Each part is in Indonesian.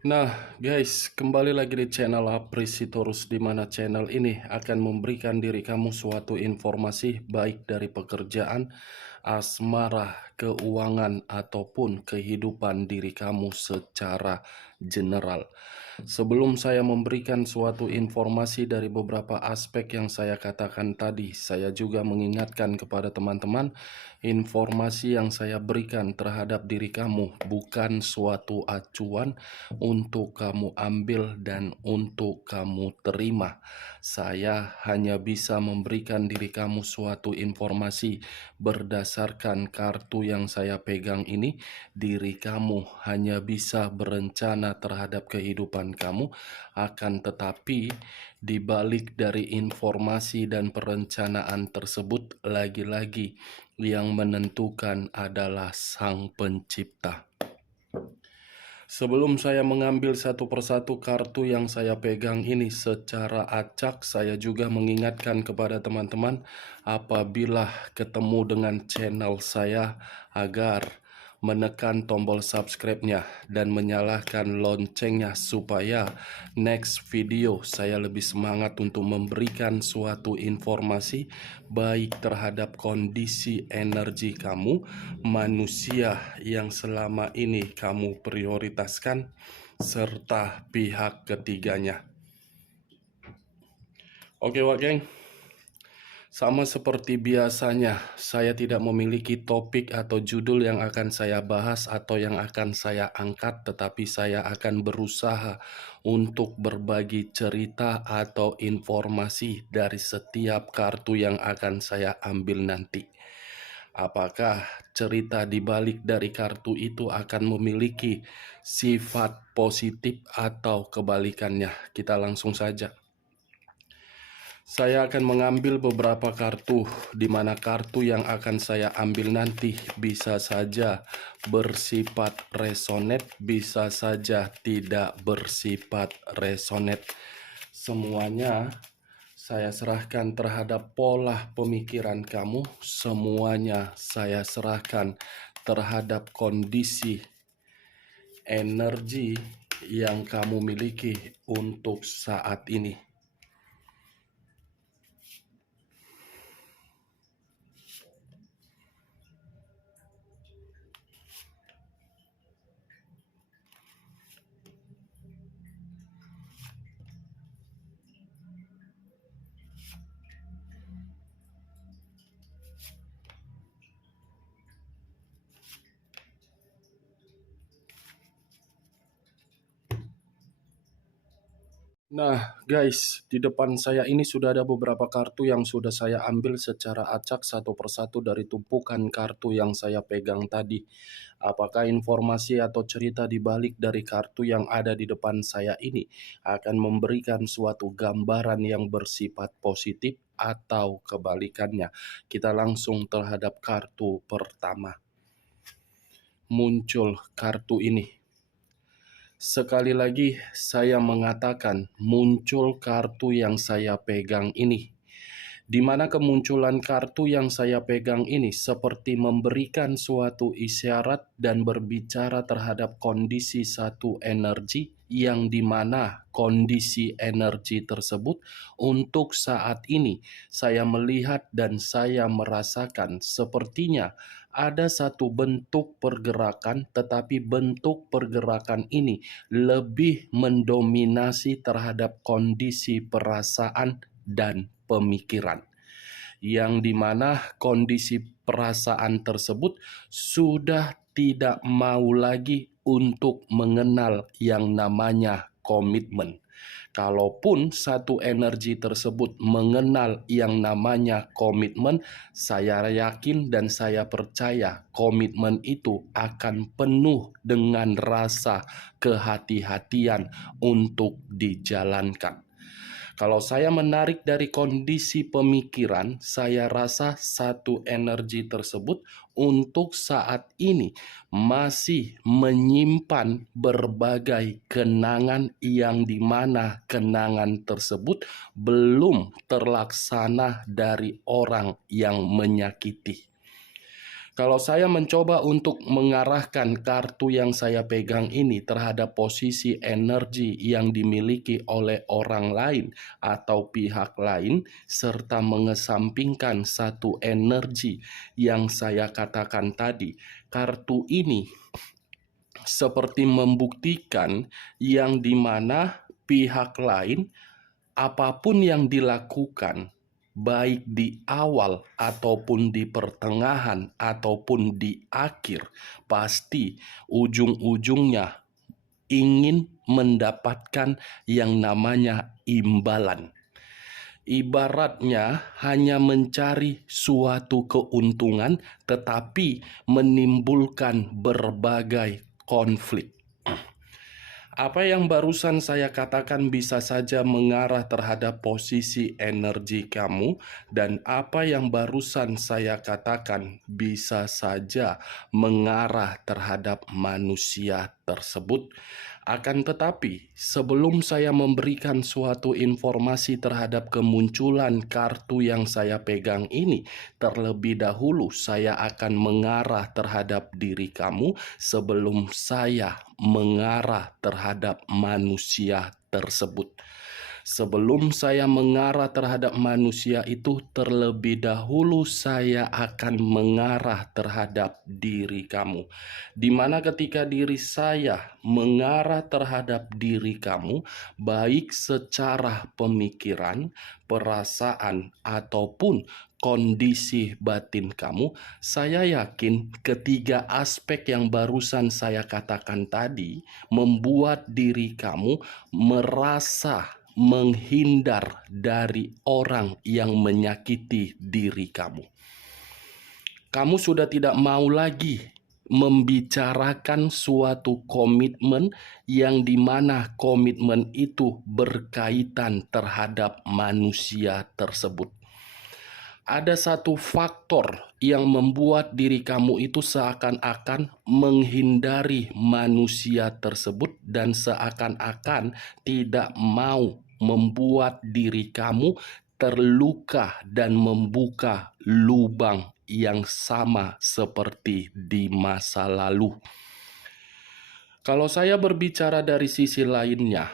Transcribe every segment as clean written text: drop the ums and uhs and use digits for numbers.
Nah, guys, kembali lagi di channel Apresitorus, di mana channel ini akan memberikan diri kamu suatu informasi baik dari pekerjaan, asmara, keuangan, ataupun kehidupan diri kamu secara general. Sebelum saya memberikan suatu informasi dari beberapa aspek yang saya katakan tadi, saya juga mengingatkan kepada teman-teman, informasi yang saya berikan terhadap diri kamu bukan suatu acuan untuk kamu ambil dan untuk kamu terima. Saya hanya bisa memberikan diri kamu suatu informasi berdasarkan kartu yang saya pegang ini. Diri kamu hanya bisa berencana terhadap kehidupan kamu, akan tetapi di balik dari informasi dan perencanaan tersebut, lagi-lagi yang menentukan adalah Sang Pencipta. Sebelum saya mengambil satu persatu kartu yang saya pegang ini secara acak, saya juga mengingatkan kepada teman-teman apabila ketemu dengan channel saya agar menekan tombol subscribe-nya dan menyalakan loncengnya supaya next video saya lebih semangat untuk memberikan suatu informasi baik terhadap kondisi energi kamu, manusia yang selama ini kamu prioritaskan, serta pihak ketiganya. Oke, Wak Geng. Sama seperti biasanya, saya tidak memiliki topik atau judul yang akan saya bahas atau yang akan saya angkat, tetapi saya akan berusaha untuk berbagi cerita atau informasi dari setiap kartu yang akan saya ambil nanti. Apakah cerita di balik dari kartu itu akan memiliki sifat positif atau kebalikannya? Kita langsung saja. Saya akan mengambil beberapa kartu, di mana kartu yang akan saya ambil nanti bisa saja bersifat resonate, bisa saja tidak bersifat resonate. Semuanya saya serahkan terhadap pola pemikiran kamu, semuanya saya serahkan terhadap kondisi energi yang kamu miliki untuk saat ini. Nah, guys, di depan saya ini sudah ada beberapa kartu yang sudah saya ambil secara acak satu persatu dari tumpukan kartu yang saya pegang tadi. Apakah informasi atau cerita di balik dari kartu yang ada di depan saya ini akan memberikan suatu gambaran yang bersifat positif atau kebalikannya? Kita langsung terhadap kartu pertama. Muncul kartu ini. Sekali lagi saya mengatakan muncul kartu yang saya pegang ini. Di mana kemunculan kartu yang saya pegang ini seperti memberikan suatu isyarat dan berbicara terhadap kondisi satu energi yang dimana kondisi energi tersebut untuk saat ini saya melihat dan saya merasakan sepertinya ada satu bentuk pergerakan, tetapi bentuk pergerakan ini lebih mendominasi terhadap kondisi perasaan dan pemikiran, yang dimana kondisi perasaan tersebut sudah tidak mau lagi untuk mengenal yang namanya komitmen. Kalaupun satu energi tersebut mengenal yang namanya komitmen, saya yakin dan saya percaya komitmen itu akan penuh dengan rasa kehati-hatian untuk dijalankan. Kalau saya menarik dari kondisi pemikiran, saya rasa satu energi tersebut untuk saat ini masih menyimpan berbagai kenangan yang dimana kenangan tersebut belum terlaksana dari orang yang menyakiti. Kalau saya mencoba untuk mengarahkan kartu yang saya pegang ini terhadap posisi energi yang dimiliki oleh orang lain atau pihak lain, serta mengesampingkan satu energi yang saya katakan tadi, kartu ini seperti membuktikan yang dimana pihak lain, apapun yang dilakukan, baik di awal ataupun di pertengahan ataupun di akhir, pasti ujung-ujungnya ingin mendapatkan yang namanya imbalan. Ibaratnya hanya mencari suatu keuntungan, tetapi menimbulkan berbagai konflik. Apa yang barusan saya katakan bisa saja mengarah terhadap posisi energi kamu, dan apa yang barusan saya katakan bisa saja mengarah terhadap manusia tersebut. Akan tetapi, sebelum saya memberikan suatu informasi terhadap kemunculan kartu yang saya pegang ini, terlebih dahulu saya akan mengarah terhadap diri kamu sebelum saya mengarah terhadap manusia tersebut. Sebelum saya mengarah terhadap manusia itu, terlebih dahulu saya akan mengarah terhadap diri kamu. Di mana ketika diri saya mengarah terhadap diri kamu, baik secara pemikiran, perasaan, ataupun kondisi batin kamu, saya yakin ketiga aspek yang barusan saya katakan tadi membuat diri kamu merasa menghindar dari orang yang menyakiti diri kamu. Kamu sudah tidak mau lagi membicarakan suatu komitmen yang dimana komitmen itu berkaitan terhadap manusia tersebut. Ada satu faktor yang membuat diri kamu itu seakan-akan menghindari manusia tersebut dan seakan-akan tidak mau membuat diri kamu terluka dan membuka lubang yang sama seperti di masa lalu. Kalau saya berbicara dari sisi lainnya,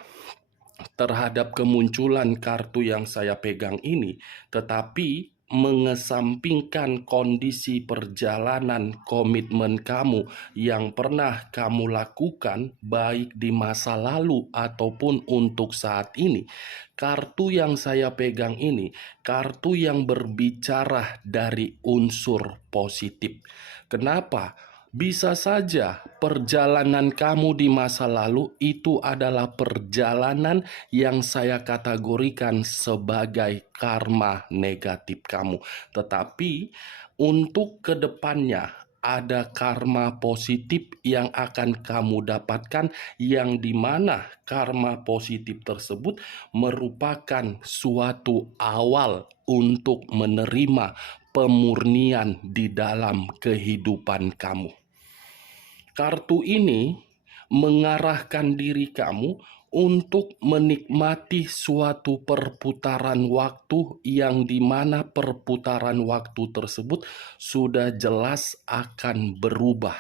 terhadap kemunculan kartu yang saya pegang ini, tetapi mengesampingkan kondisi perjalanan komitmen kamu yang pernah kamu lakukan baik di masa lalu ataupun untuk saat ini. Kartu yang saya pegang ini, kartu yang berbicara dari unsur positif. Kenapa? Bisa saja perjalanan kamu di masa lalu itu adalah perjalanan yang saya kategorikan sebagai karma negatif kamu. Tetapi untuk kedepannya ada karma positif yang akan kamu dapatkan, yang dimana karma positif tersebut merupakan suatu awal untuk menerima pemurnian di dalam kehidupan kamu. Kartu ini mengarahkan diri kamu untuk menikmati suatu perputaran waktu yang dimana perputaran waktu tersebut sudah jelas akan berubah.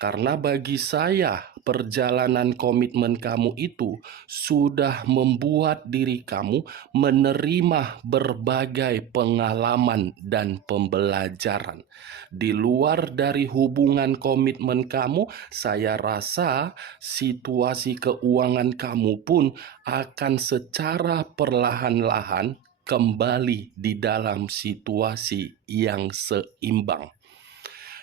Karena bagi saya, perjalanan komitmen kamu itu sudah membuat diri kamu menerima berbagai pengalaman dan pembelajaran. Di luar dari hubungan komitmen kamu, saya rasa situasi keuangan kamu pun akan secara perlahan-lahan kembali di dalam situasi yang seimbang.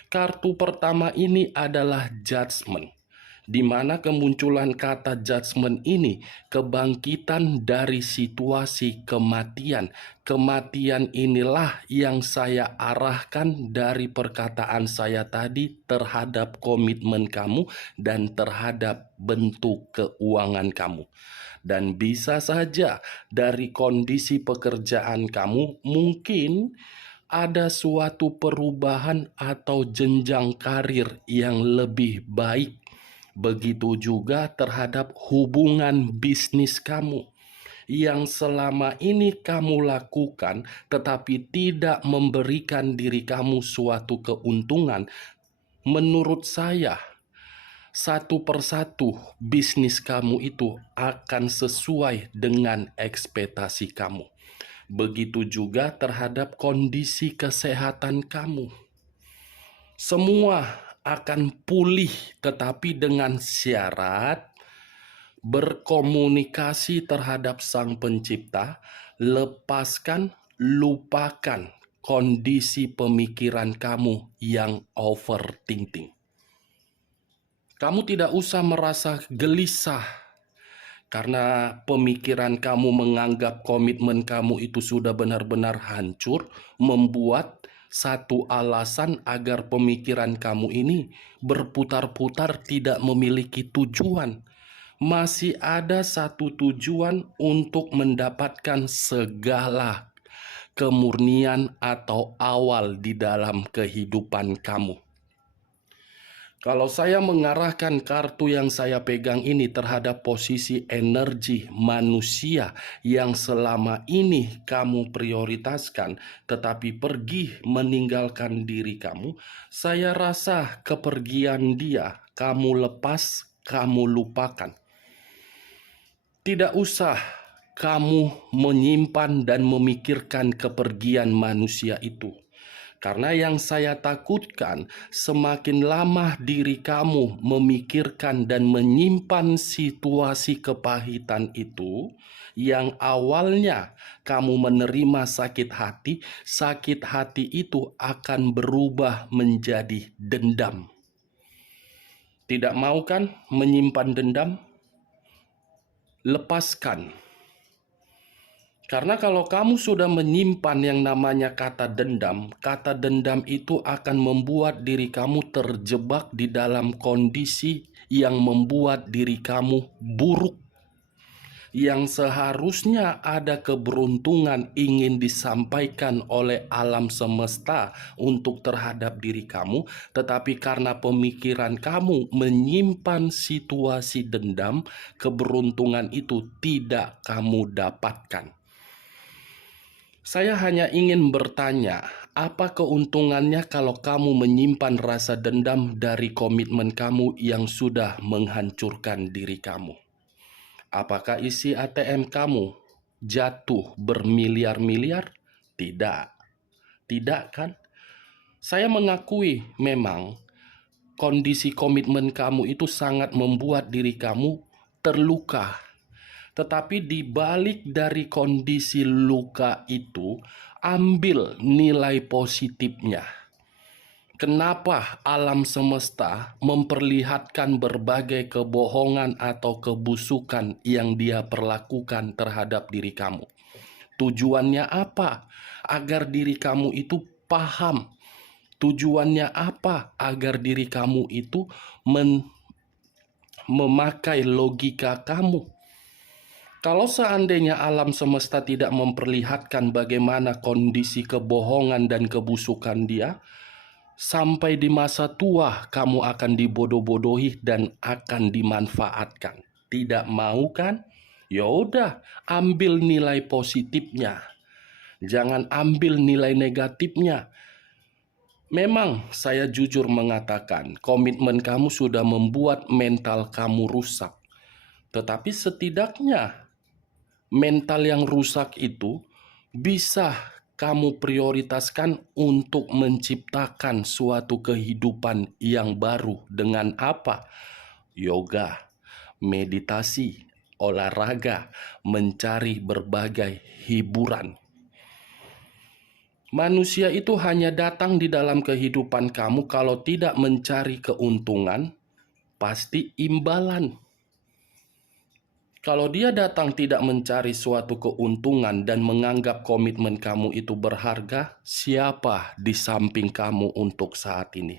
Kartu pertama ini adalah judgment, di mana kemunculan kata judgment ini kebangkitan dari situasi kematian. Kematian inilah yang saya arahkan dari perkataan saya tadi terhadap komitmen kamu dan terhadap bentuk keuangan kamu. Dan bisa saja dari kondisi pekerjaan kamu mungkin ada suatu perubahan atau jenjang karir yang lebih baik. Begitu juga terhadap hubungan bisnis kamu. yang selama ini kamu lakukan, tetapi tidak memberikan diri kamu suatu keuntungan, menurut saya, satu persatu bisnis kamu itu akan sesuai dengan ekspektasi kamu. Begitu juga terhadap kondisi kesehatan kamu. Semua akan pulih, tetapi dengan syarat berkomunikasi terhadap Sang Pencipta, lepaskan, lupakan kondisi pemikiran kamu yang overthinking. Kamu tidak usah merasa gelisah karena pemikiran kamu menganggap komitmen kamu itu sudah benar-benar hancur, membuat satu alasan agar pemikiran kamu ini berputar-putar tidak memiliki tujuan. Masih ada satu tujuan untuk mendapatkan segala kemurnian atau awal di dalam kehidupan kamu. Kalau saya mengarahkan kartu yang saya pegang ini terhadap posisi energi manusia yang selama ini kamu prioritaskan, tetapi pergi meninggalkan diri kamu, saya rasa kepergian dia kamu lepas, kamu lupakan. Tidak usah kamu menyimpan dan memikirkan kepergian manusia itu. Karena yang saya takutkan, semakin lama diri kamu memikirkan dan menyimpan situasi kepahitan itu, yang awalnya kamu menerima sakit hati itu akan berubah menjadi dendam. Tidak mau kan menyimpan dendam? Lepaskan. Karena kalau kamu sudah menyimpan yang namanya kata dendam itu akan membuat diri kamu terjebak di dalam kondisi yang membuat diri kamu buruk. Yang seharusnya ada keberuntungan ingin disampaikan oleh alam semesta untuk terhadap diri kamu, tetapi karena pemikiran kamu menyimpan situasi dendam, keberuntungan itu tidak kamu dapatkan. Saya hanya ingin bertanya, apa keuntungannya kalau kamu menyimpan rasa dendam dari komitmen kamu yang sudah menghancurkan diri kamu? Apakah isi ATM kamu jatuh bermiliar-miliar? Tidak. Tidak kan? Saya mengakui memang kondisi komitmen kamu itu sangat membuat diri kamu terluka. Tetapi di balik dari kondisi luka itu, ambil nilai positifnya. Kenapa alam semesta memperlihatkan berbagai kebohongan atau kebusukan yang dia perlakukan terhadap diri kamu? Tujuannya apa? Agar diri kamu itu paham. Tujuannya apa? Agar diri kamu itu memakai logika kamu. Kalau seandainya alam semesta tidak memperlihatkan bagaimana kondisi kebohongan dan kebusukan dia, sampai di masa tua kamu akan dibodoh-bodohi dan akan dimanfaatkan. Tidak mau kan? Ya udah, ambil nilai positifnya. Jangan ambil nilai negatifnya. Memang saya jujur mengatakan, komitmen kamu sudah membuat mental kamu rusak. Tetapi setidaknya mental yang rusak itu bisa kamu prioritaskan untuk menciptakan suatu kehidupan yang baru dengan apa? Yoga, meditasi, olahraga, mencari berbagai hiburan. Manusia itu hanya datang di dalam kehidupan kamu kalau tidak mencari keuntungan, pasti imbalan. Kalau dia datang tidak mencari suatu keuntungan dan menganggap komitmen kamu itu berharga, siapa di samping kamu untuk saat ini?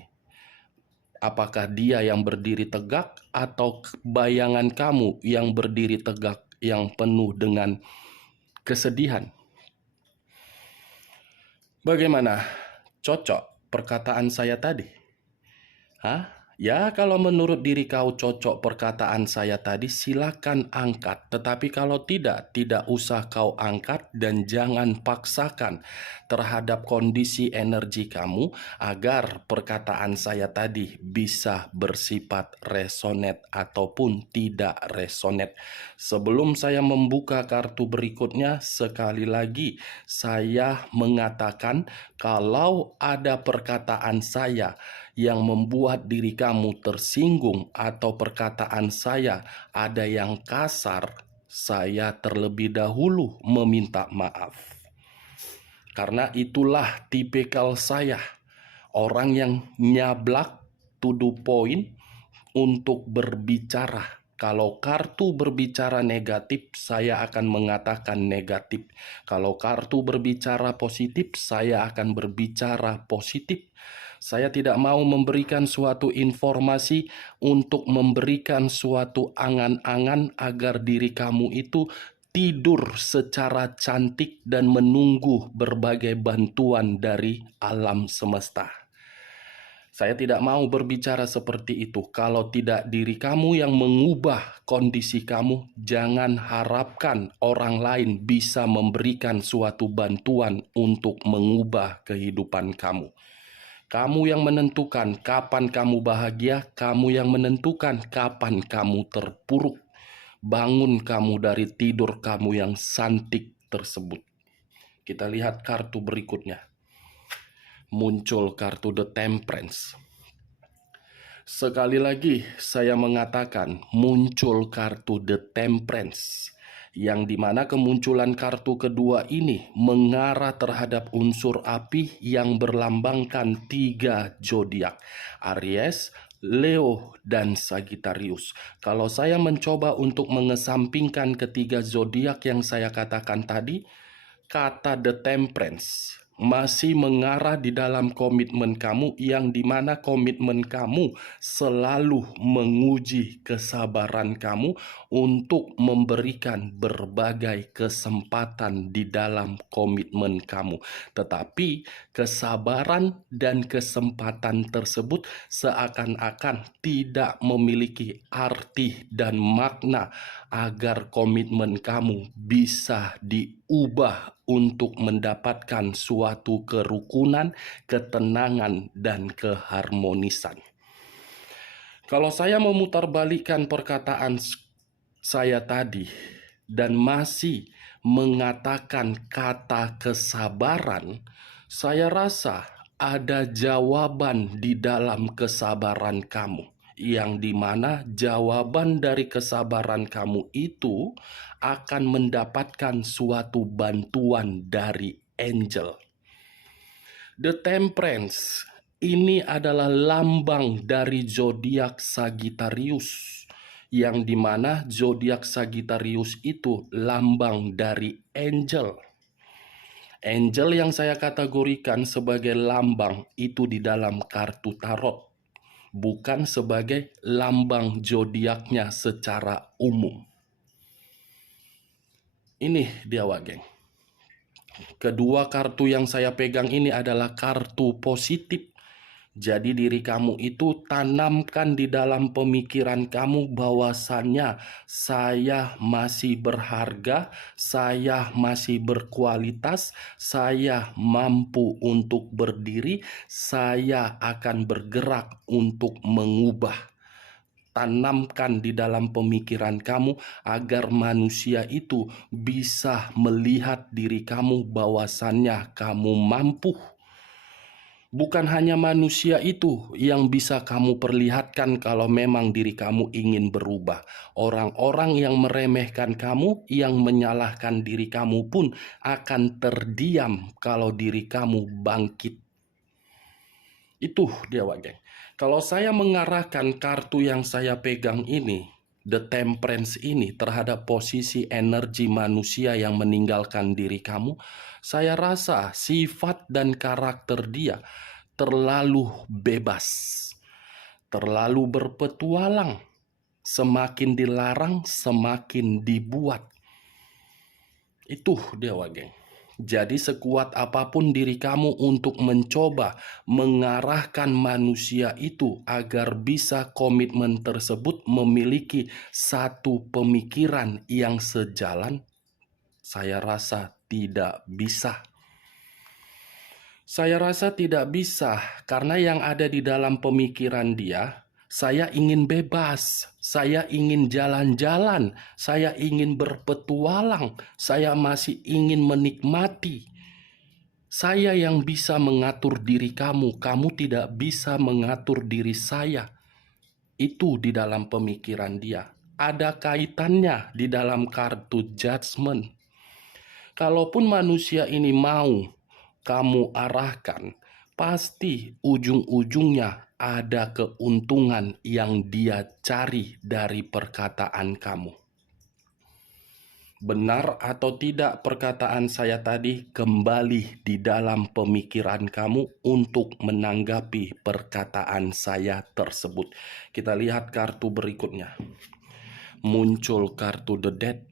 Apakah dia yang berdiri tegak atau bayangan kamu yang berdiri tegak yang penuh dengan kesedihan? Bagaimana? Cocok perkataan saya tadi? Hah? Ya, kalau menurut diri kau cocok perkataan saya tadi, silakan angkat. Tetapi kalau tidak, tidak usah kau angkat dan jangan paksakan terhadap kondisi energi kamu agar perkataan saya tadi bisa bersifat resonate ataupun tidak resonate. Sebelum saya membuka kartu berikutnya, sekali lagi saya mengatakan kalau ada perkataan saya yang membuat diri kamu tersinggung atau perkataan saya ada yang kasar, saya terlebih dahulu meminta maaf. Karena itulah tipikal saya, orang yang nyablak to the point untuk berbicara. Kalau kartu berbicara negatif, saya akan mengatakan negatif. Kalau kartu berbicara positif, saya akan berbicara positif. Saya tidak mau memberikan suatu informasi untuk memberikan suatu angan-angan agar diri kamu itu tidur secara cantik dan menunggu berbagai bantuan dari alam semesta. Saya tidak mau berbicara seperti itu. Kalau tidak diri kamu yang mengubah kondisi kamu, jangan harapkan orang lain bisa memberikan suatu bantuan untuk mengubah kehidupan kamu. Kamu yang menentukan kapan kamu bahagia, kamu yang menentukan kapan kamu terpuruk. Bangun kamu dari tidur kamu yang santik tersebut. Kita lihat kartu berikutnya. Muncul kartu The Temperance. Sekali lagi saya mengatakan muncul kartu The Temperance, yang dimana kemunculan kartu kedua ini mengarah terhadap unsur api yang berlambangkan 3 zodiak: Aries, Leo, dan Sagittarius. Kalau saya mencoba untuk mengesampingkan ketiga zodiak yang saya katakan tadi, kata The Temperance masih mengarah di dalam komitmen kamu, yang dimana komitmen kamu selalu menguji kesabaran kamu untuk memberikan berbagai kesempatan di dalam komitmen kamu. Tetapi kesabaran dan kesempatan tersebut seakan-akan tidak memiliki arti dan makna agar komitmen kamu bisa diubah untuk mendapatkan suatu kerukunan, ketenangan, dan keharmonisan. Kalau saya memutarbalikkan perkataan saya tadi dan masih mengatakan kata kesabaran, saya rasa ada jawaban di dalam kesabaran kamu, yang dimana jawaban dari kesabaran kamu itu akan mendapatkan suatu bantuan dari angel. The Temperance ini adalah lambang dari zodiak Sagittarius, yang dimana zodiak Sagittarius itu lambang dari angel. Angel yang saya kategorikan sebagai lambang itu di dalam kartu tarot, bukan sebagai lambang zodiaknya secara umum. Ini dia, geng. Kedua kartu yang saya pegang ini adalah kartu positif. Jadi diri kamu itu tanamkan di dalam pemikiran kamu bahwasannya saya masih berharga, saya masih berkualitas, saya mampu untuk berdiri, saya akan bergerak untuk mengubah. Tanamkan di dalam pemikiran kamu agar manusia itu bisa melihat diri kamu bahwasannya kamu mampu. Bukan hanya manusia itu yang bisa kamu perlihatkan kalau memang diri kamu ingin berubah. Orang-orang yang meremehkan kamu, yang menyalahkan diri kamu pun akan terdiam kalau diri kamu bangkit. Itu dia, geng. Kalau saya mengarahkan kartu yang saya pegang ini, The Temperance ini, terhadap posisi energi manusia yang meninggalkan diri kamu, saya rasa sifat dan karakter dia terlalu bebas, terlalu berpetualang. Semakin dilarang, semakin dibuat. Itu dia, geng. Jadi sekuat apapun diri kamu untuk mencoba mengarahkan manusia itu agar bisa komitmen tersebut memiliki satu pemikiran yang sejalan, saya rasa tidak bisa. Saya rasa tidak bisa, karena yang ada di dalam pemikiran dia, saya ingin bebas, saya ingin jalan-jalan, saya ingin berpetualang, saya masih ingin menikmati. Saya yang bisa mengatur diri kamu, kamu tidak bisa mengatur diri saya. Itu di dalam pemikiran dia. Ada kaitannya di dalam kartu judgment. Kalaupun manusia ini mau kamu arahkan, pasti ujung-ujungnya ada keuntungan yang dia cari dari perkataan kamu. Benar atau tidak perkataan saya tadi, kembali di dalam pemikiran kamu untuk menanggapi perkataan saya tersebut. Kita lihat kartu berikutnya. Muncul kartu The Death.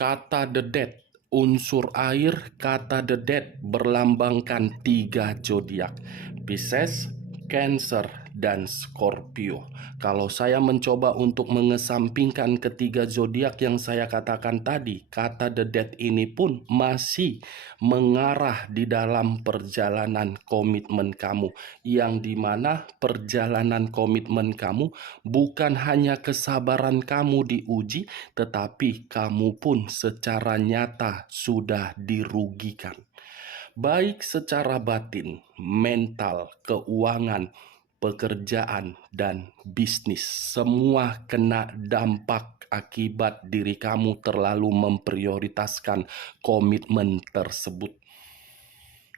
Kata The Death, unsur air, kata The Death berlambangkan 3 zodiak: Pisces, Cancer, dan Scorpio. Kalau saya mencoba untuk mengesampingkan ketiga zodiak yang saya katakan tadi, kata The Death ini pun masih mengarah di dalam perjalanan komitmen kamu, yang dimana perjalanan komitmen kamu bukan hanya kesabaran kamu diuji, tetapi kamu pun secara nyata sudah dirugikan. Baik secara batin, mental, keuangan, pekerjaan, dan bisnis. Semua kena dampak akibat diri kamu terlalu memprioritaskan komitmen tersebut.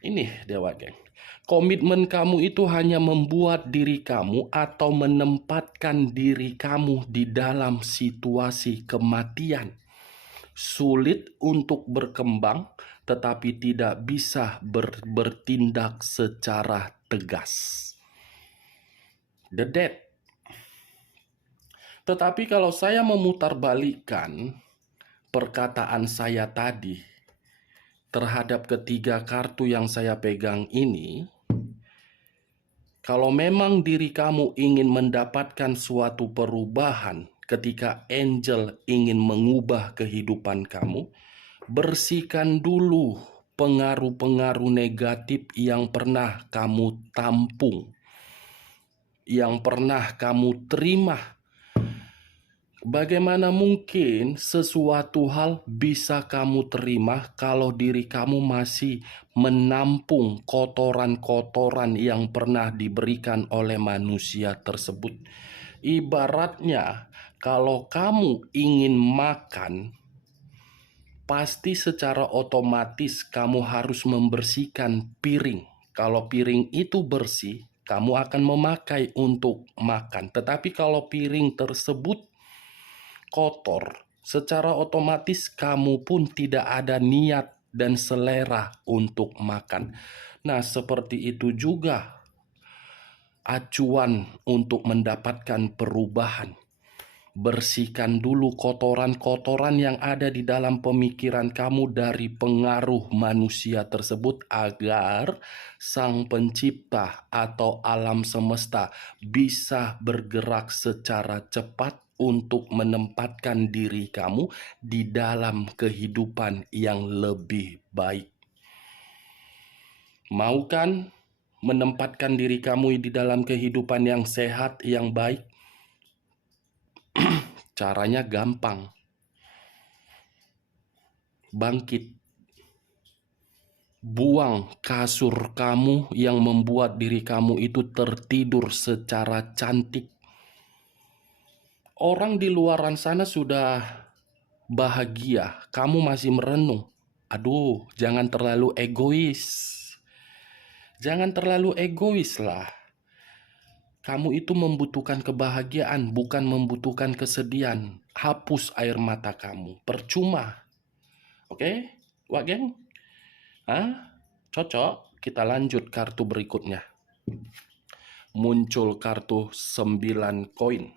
Ini Dewa Geng. Komitmen kamu itu hanya membuat diri kamu atau menempatkan diri kamu di dalam situasi kematian. Sulit untuk berkembang, tetapi tidak bisa bertindak secara tegas. The Death. Tetapi kalau saya memutarbalikkan perkataan saya tadi terhadap ketiga kartu yang saya pegang ini, kalau memang diri kamu ingin mendapatkan suatu perubahan ketika angel ingin mengubah kehidupan kamu, bersihkan dulu pengaruh-pengaruh negatif yang pernah kamu tampung, yang pernah kamu terima. Bagaimana mungkin sesuatu hal bisa kamu terima kalau diri kamu masih menampung kotoran-kotoran yang pernah diberikan oleh manusia tersebut? Ibaratnya, kalau kamu ingin makan, pasti secara otomatis kamu harus membersihkan piring. Kalau piring itu bersih, kamu akan memakai untuk makan. Tetapi kalau piring tersebut kotor, secara otomatis kamu pun tidak ada niat dan selera untuk makan. Nah, seperti itu juga acuan untuk mendapatkan perubahan. Bersihkan dulu kotoran-kotoran yang ada di dalam pemikiran kamu dari pengaruh manusia tersebut, agar Sang Pencipta atau alam semesta bisa bergerak secara cepat untuk menempatkan diri kamu di dalam kehidupan yang lebih baik. Mau kan menempatkan diri kamu di dalam kehidupan yang sehat, yang baik? Caranya gampang. Bangkit. Buang kasur kamu yang membuat diri kamu itu tertidur secara cantik. Orang di luaran sana sudah bahagia, kamu masih merenung. Aduh, jangan terlalu egois. Jangan terlalu egois lah. Kamu itu membutuhkan kebahagiaan, bukan membutuhkan kesedihan. Hapus air mata kamu, percuma. Oke, Wak Geng? Cocok? Kita lanjut kartu berikutnya. Muncul kartu 9 koin.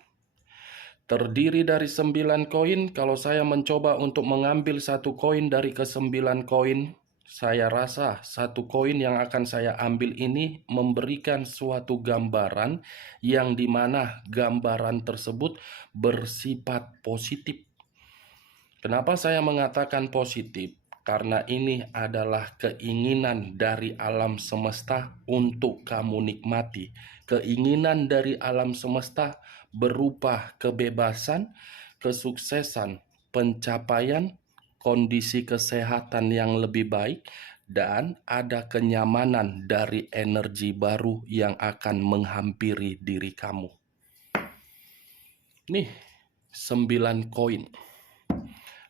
Terdiri dari 9 koin. Kalau saya mencoba untuk mengambil satu koin dari ke-9 koin, saya rasa satu koin yang akan saya ambil ini memberikan suatu gambaran yang dimana gambaran tersebut bersifat positif. Kenapa saya mengatakan positif? Karena ini adalah keinginan dari alam semesta untuk kamu nikmati. Keinginan dari alam semesta berupa kebebasan, kesuksesan, pencapaian, kondisi kesehatan yang lebih baik, dan ada kenyamanan dari energi baru yang akan menghampiri diri kamu. Nih, 9 koin.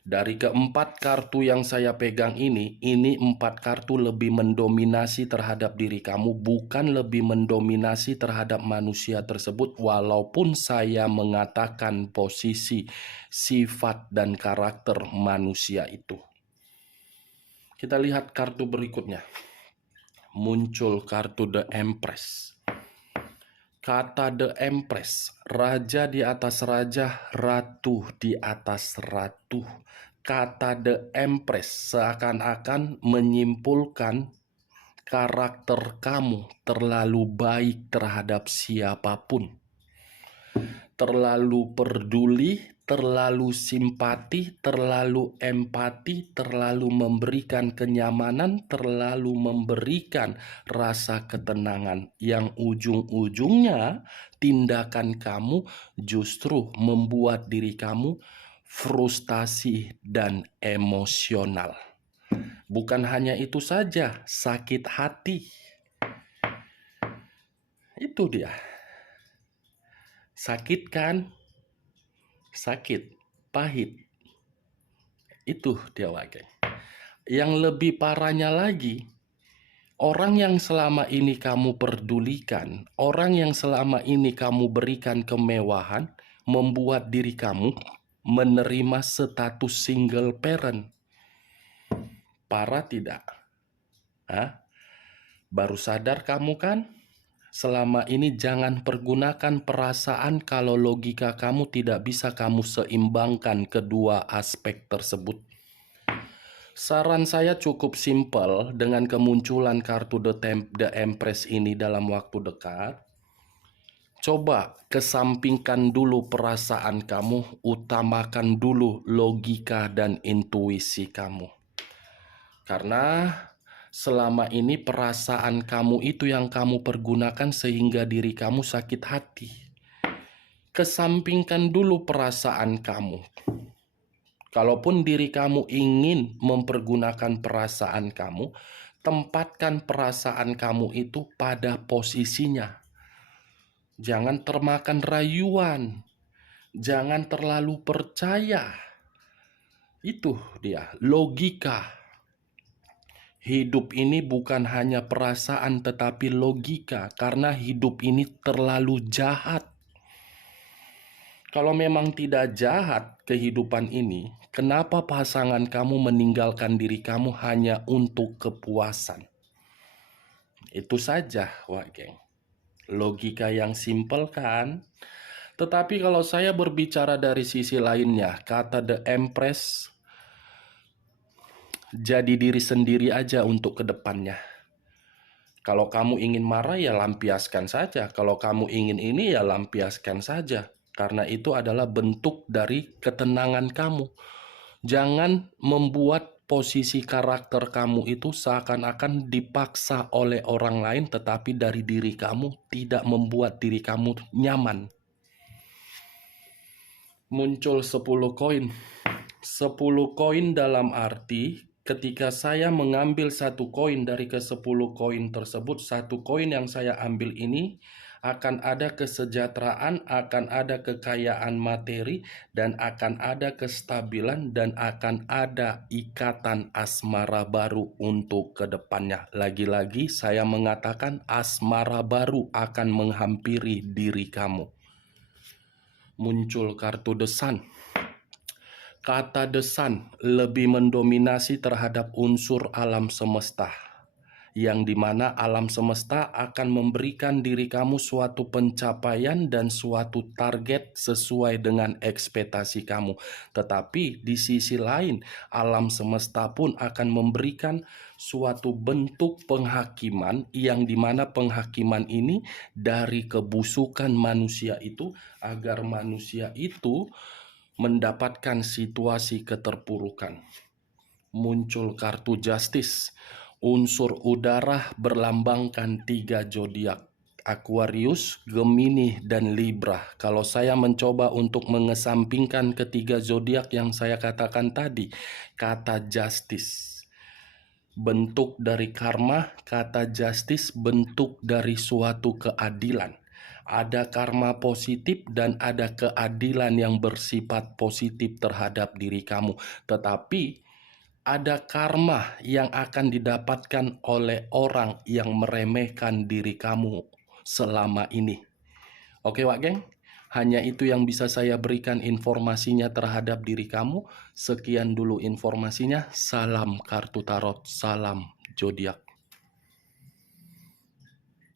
Dari keempat kartu yang saya pegang ini 4 kartu lebih mendominasi terhadap diri kamu, bukan lebih mendominasi terhadap manusia tersebut, walaupun saya mengatakan posisi, sifat, dan karakter manusia itu. Kita lihat kartu berikutnya. Muncul kartu The Empress. Kata The Empress, raja di atas raja, ratu di atas ratu. Kata The Empress seakan-akan menyimpulkan karakter kamu terlalu baik terhadap siapapun. Terlalu peduli, terlalu simpati, terlalu empati, terlalu memberikan kenyamanan, terlalu memberikan rasa ketenangan, yang ujung-ujungnya tindakan kamu justru membuat diri kamu frustasi dan emosional. Bukan hanya itu saja, sakit hati. Itu dia. Sakit kan? Sakit, pahit. Itu dia wakil. Yang lebih parahnya lagi, orang yang selama ini kamu pedulikan, orang yang selama ini kamu berikan kemewahan, membuat diri kamu menerima status single parent. Parah tidak? Hah? Baru sadar kamu kan? Selama ini jangan pergunakan perasaan kalau logika kamu tidak bisa kamu seimbangkan kedua aspek tersebut. Saran saya cukup simpel dengan kemunculan kartu The Empress ini dalam waktu dekat. Coba kesampingkan dulu perasaan kamu, utamakan dulu logika dan intuisi kamu. Karena selama ini perasaan kamu itu yang kamu pergunakan sehingga diri kamu sakit hati. Kesampingkan dulu perasaan kamu. Kalaupun diri kamu ingin mempergunakan perasaan kamu, tempatkan perasaan kamu itu pada posisinya. Jangan termakan rayuan. Jangan terlalu percaya. Itu dia, logika. Hidup ini bukan hanya perasaan tetapi logika, karena hidup ini terlalu jahat. Kalau memang tidak jahat kehidupan ini, kenapa pasangan kamu meninggalkan diri kamu hanya untuk kepuasan? Itu saja, wak geng. Logika yang simpel kan? Tetapi kalau saya berbicara dari sisi lainnya, kata The Empress, jadi diri sendiri aja untuk kedepannya. Kalau kamu ingin marah ya lampiaskan saja. Kalau kamu ingin ini ya lampiaskan saja. Karena itu adalah bentuk dari ketenangan kamu. Jangan membuat posisi karakter kamu itu seakan-akan dipaksa oleh orang lain, tetapi dari diri kamu tidak membuat diri kamu nyaman. Muncul 10 koin. 10 koin dalam arti ketika saya mengambil satu koin dari ke-10 koin tersebut, satu koin yang saya ambil ini akan ada kesejahteraan, akan ada kekayaan materi, dan akan ada kestabilan, dan akan ada ikatan asmara baru untuk kedepannya. Lagi-lagi saya mengatakan asmara baru akan menghampiri diri kamu. Muncul kartu The Sun. Kata The Sun lebih mendominasi terhadap unsur alam semesta. yang dimana alam semesta akan memberikan diri kamu suatu pencapaian dan suatu target sesuai dengan ekspektasi kamu. Tetapi di sisi lain, alam semesta pun akan memberikan suatu bentuk penghakiman yang dimana penghakiman ini dari kebusukan manusia itu agar manusia itu mendapatkan situasi keterpurukan. Muncul kartu Justice. Unsur udara berlambangkan 3 zodiak: Aquarius, Gemini, dan Libra. Kalau saya mencoba untuk mengesampingkan ketiga zodiak yang saya katakan tadi, kata justice bentuk dari karma, kata justice bentuk dari suatu keadilan. Ada karma positif dan ada keadilan yang bersifat positif terhadap diri kamu. Tetapi ada karma yang akan didapatkan oleh orang yang meremehkan diri kamu selama ini. Oke Wak Geng, hanya itu yang bisa saya berikan informasinya terhadap diri kamu. Sekian dulu informasinya. Salam kartu tarot, salam zodiak.